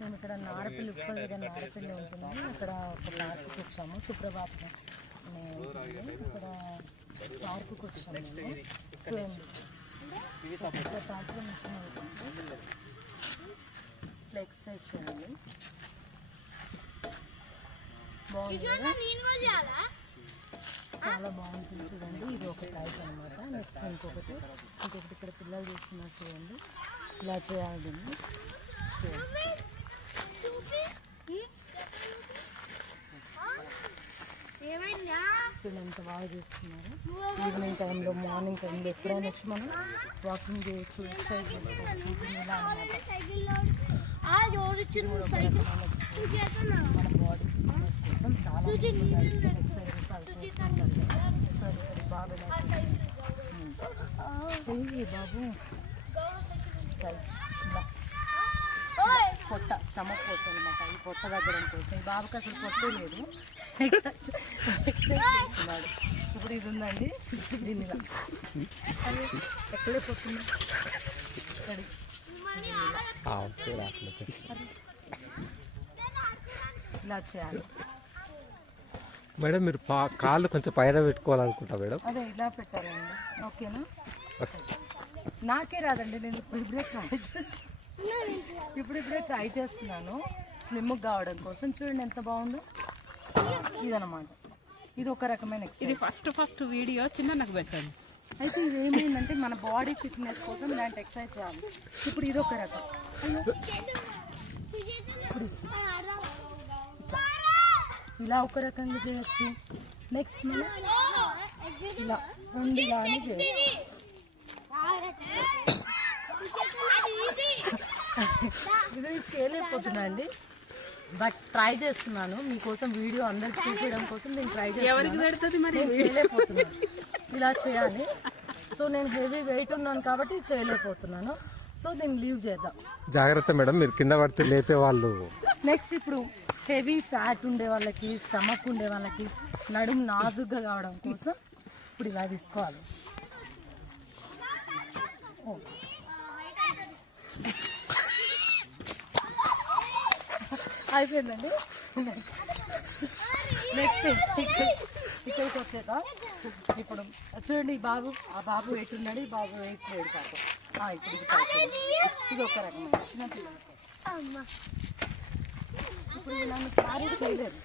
మేము ఇక్కడ నారపల్లి ఉప్పల్ దగ్గర నారపల్లి ఉంటుంది. అక్కడ ఒక పార్కుకి వచ్చాము, సుప్రభాతం ఇక్కడ పార్కుకి వచ్చాము. ఇక్కడ పార్కులో ఇట్లా ఎక్సర్సైజ్ చేయాలి. బాగుంది కదా, చాలా బాగుంటుంది చూడండి. ఇది ఒక టైప్ అనమాట. నెక్స్ట్ ఇంకొకటి ఇక్కడ పిల్లలు చేస్తున్నారు చూడండి. ఇలా చేయాలి దీన్ని. చూడండి ఎంత బాగా చేస్తున్నారు. ఈవినింగ్ టైంలో, మార్నింగ్ టైంలో ఎప్పుడైనా వచ్చి మనం వాకింగ్ చేయొచ్చు, ఎక్సర్సైజ్ చేసుకోవచ్చు. ఇలా అనమాట మన బాడీ ఫిట్నెస్ కోసం చాలా బాబు పొట్ట స్టమక్ కోసం అనమాట. ఈ పొట్ట దగ్గర కోసం ఈ బాబుకి అసలు పొట్టే లేదు, ఎక్సర్సైజ్ చేస్తున్నాడు. ఇప్పుడు ఇది ఉందండి, దీన్ని ఎక్కడే పోతుంది ఇలా చేయాలి మేడం. మీరు కాళ్ళు కొంచెం పైన పెట్టుకోవాలనుకుంటా మేడం. అదే ఇలా పెట్టాలండి. ఓకేనా? నాకే రాదండి, నేను ఇప్పుడిప్పుడే ట్రై చేస్తున్నాను స్లిమ్గా కావడం కోసం. చూడండి ఎంత బాగుందో. ఇదనమాట, ఇది ఒక రకమైన ఎక్సర్సైజ్. ఇది ఫస్ట్ వీడియో చిన్న నాకు పెట్టండి. అయితే ఇది ఏమైందంటే మన బాడీ ఫిట్నెస్ కోసం ఇలాంటి ఎక్సర్సైజ్ చేయాలి. ఇప్పుడు ఇది ఒక రకం. ఇలా ఒక రకంగా చేయొచ్చు. నెక్స్ట్ మనం ఇలా రెండు కానీ చేయొచ్చు. ఇది చేయలేకపోతున్నా అండి, బట్ ట్రై చేస్తున్నాను మీకోసం. వీడియో అందరికి చూపించడం కోసం నేను ట్రై చేయలేకపోతున్నాను. ఇలా చేయాలి. సో నేను హెవీ వెయిట్ ఉన్నాను కాబట్టి చేయలేకపోతున్నాను. సో దీన్ని లీవ్ చేద్దాం. జాగ్రత్త మేడం, మీరు కింద పడితే లేపే వాళ్ళు. నెక్స్ట్ ఇప్పుడు హెవీ ఫ్యాట్ ఉండే వాళ్ళకి, స్టమక్ ఉండే వాళ్ళకి, నడుము నాజుగ్గా కావడం కోసం ఇప్పుడు ఇలా తీసుకోవాలి. అయిపోయిందండి. నెక్స్ట్ ఇక్కడికి వచ్చేదా. ఇప్పుడు చూడండి, బాబు ఆ బాబు వెయిట్ ఉన్నాడు, ఈ బాబు వెయిట్ లేడు పాపం. ఇప్పుడు ఇది ఒక రకమైన చిన్న పిల్లలు. ఇప్పుడు నన్ను క్యారీ చేయలేదు.